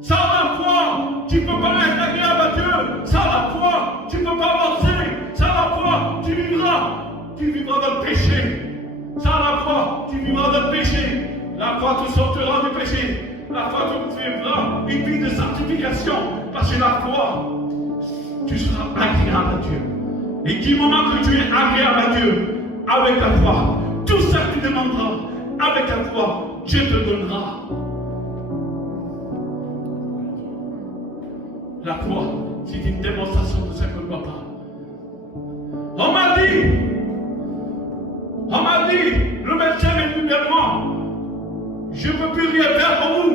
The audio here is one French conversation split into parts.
Sans la foi, tu ne peux pas être agréable à Dieu. Sans la foi, tu ne peux pas avancer. Sans la foi, tu vivras dans le péché. Sans la foi, tu vivras dans le péché. La foi te sortira du péché. La foi te vivra une vie de sanctification. Parce que la foi, tu seras agréable à Dieu. Et du moment que tu es agréable à Dieu, avec la foi, tout ça que tu demanderas, avec la foi, Dieu te donnera. La foi, c'est une démonstration de ce que ne va pas. On m'a dit, le médecin est venu vers moi. Je ne peux plus rien faire pour vous.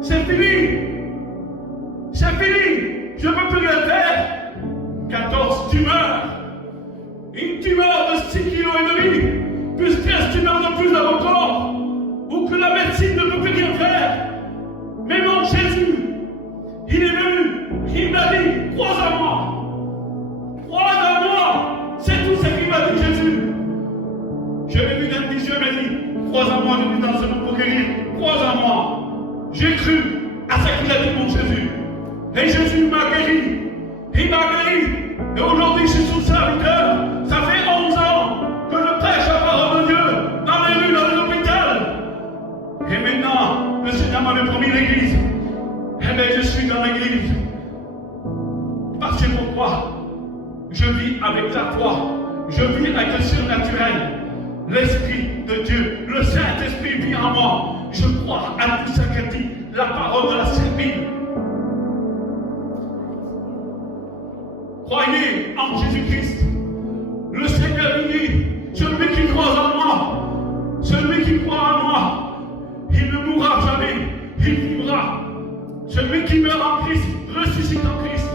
C'est fini. C'est fini. Je ne peux plus rien faire. 14 tumeurs. Une tumeur de 6,5 kg. Plus 15 tumeurs de plus dans mon corps. Ou que la médecine ne peut plus rien faire. Mais mon Jésus, il est venu. Il m'a dit, crois en moi. Crois en moi. C'est tout ce qu'il m'a dit, Jésus. Je l'ai vu dans le vision, il m'a dit, crois en moi, je vis dans ce monde pour guérir. Crois en moi. J'ai cru à ce qu'il a dit, mon Jésus. Et Jésus m'a guéri. Il m'a guéri. Et aujourd'hui, je suis son serviteur. Ça fait 11 ans que je prêche la parole de Dieu dans les rues, dans les hôpitaux. Et maintenant, le Seigneur m'avait promis l'église. Eh bien, je suis dans l'église. Parce que pourquoi? Je vis avec la foi. Je vis avec le surnaturel. L'Esprit de Dieu, le Saint-Esprit vit en moi. Je crois à tout ce que dit la parole de la Sainte Bible. Croyez en Jésus-Christ. Le Seigneur dit, celui qui croit en moi, celui qui croit en moi, il ne mourra jamais, il vivra. Celui qui meurt en Christ, ressuscite en Christ.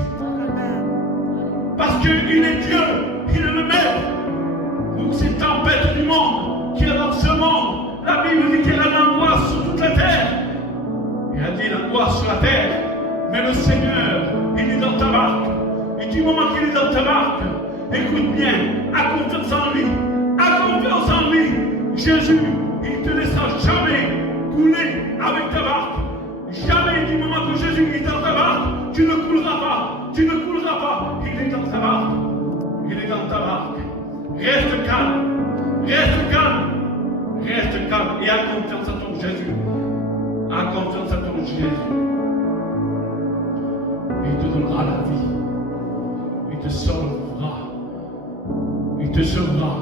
Parce qu'il est Dieu, il est le Maître. Pour ces tempêtes du monde, qui est dans ce monde, la Bible dit qu'il y a l'angoisse sur toute la terre. Il a dit l'angoisse sur la terre, mais le Seigneur, il est dans ta barque. Et du moment qu'il est dans ta barque, écoute bien, à confiance en lui, à confiance en lui, Jésus, il ne te laissera jamais couler avec ta barque. Jamais du moment que Jésus est dans ta barque, tu ne couleras pas, tu ne couleras pas. Il est dans ta barque, il est dans ta barque. Reste calme, reste calme, reste calme et aie confiance en ton Jésus. Aie confiance en ton Jésus. Il te donnera la vie. Il te sauvera. Il te sauvera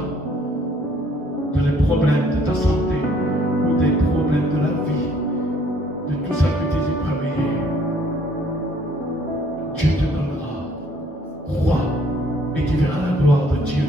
de les problèmes de ta santé ou des problèmes de la vie, de tout ça que tu es éprouvés. Dieu te donnera. Crois et tu verras la gloire de Dieu.